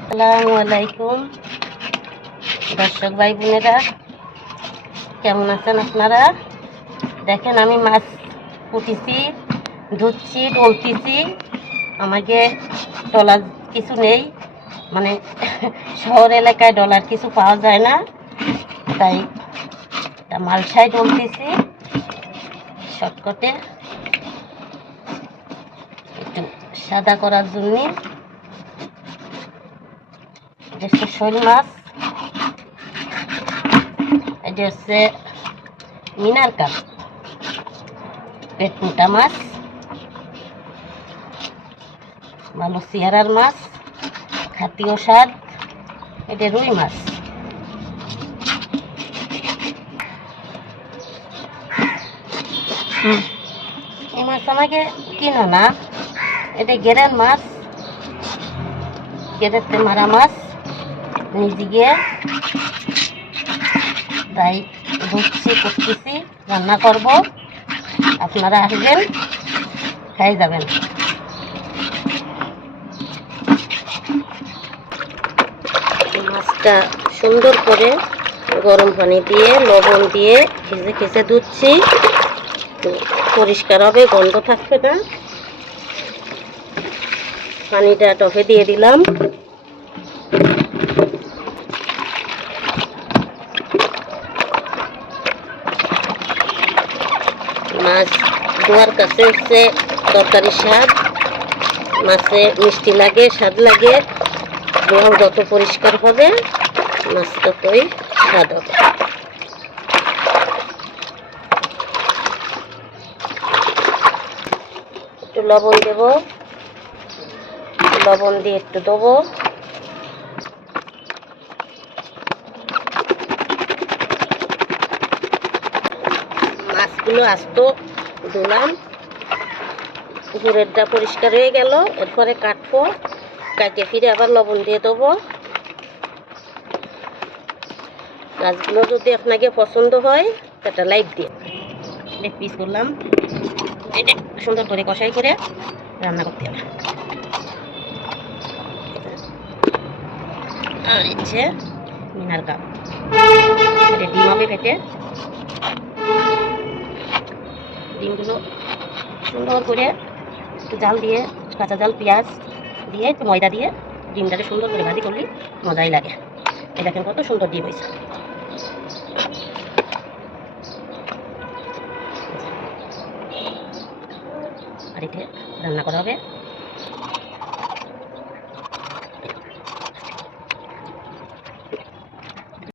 আসসালামু আলাইকুম দর্শক ভাই বোনেরা, কেমন আছেন আপনারা? দেখেন আমি মাছ কুটিছি, ধুচ্ছি, ডলতেছি। আমাকে ডলার কিছু নেই, মানে শহর এলাকায় ডলার কিছু পাওয়া যায় না, তাই মালসায় ডলতেছি শর্টকাটে একটু সাদা করার জন্য। এটা হচ্ছে শোল মাছ, এটা হচ্ছে মিনার কাপ, পেট মোটা মাছ, ভালো চেহারার মাছ, খাতিও স্বাদ। এটা রুই মাছ। এই মাছ আমাকে কিনো না, এটা গেরের মাছ, গেরেতে মারা মাছ নিজে গিয়ে, তাই ধুচ্ছি, করতেছি, রান্না করব। আপনারা আসবেন, খাই যাবেন। মাছটা সুন্দর করে গরম পানি দিয়ে লবণ দিয়ে খেজে খেজে ধুচ্ছি, পরিষ্কার হবে, গন্ধ থাকবে না। পানিটা টফে দিয়ে দিলাম। মাছ ধোয়ার কাছে হচ্ছে তরকারির স্বাদ, মাছে মিষ্টি লাগে, স্বাদ লাগে। ধোয়া যত পরিষ্কার হবে মাছ ততই স্বাদ হবে। একটু লবণ দেব, লবণ দিয়ে একটু দেবো। মাছগুলো আস্ত ধুলাম, উপরেরটা পরিষ্কার হয়ে গেল। এরপরে কাটবো, কাটে ফিরে আবার লবণ দিয়ে দেবো। গাছগুলো যদি আপনাকে পছন্দ হয় একটা লাইক দিয়ে এক পিস করলাম। এটা সুন্দর করে কষাই করে রান্না করতে হবে। আর ইচ্ছে মিনার কাপ, এটা ডিম হবে পেটে। ডিমগুলো সুন্দর করে একটু জাল দিয়ে, কাঁচা জাল, পেঁয়াজ দিয়ে, একটু ময়দা দিয়ে ডিমটাকে সুন্দর করে ভাজি করলে মজাই লাগে। এই দেখেন কত সুন্দর ডিম হয়েছে। আর এটা রান্না করা হবে।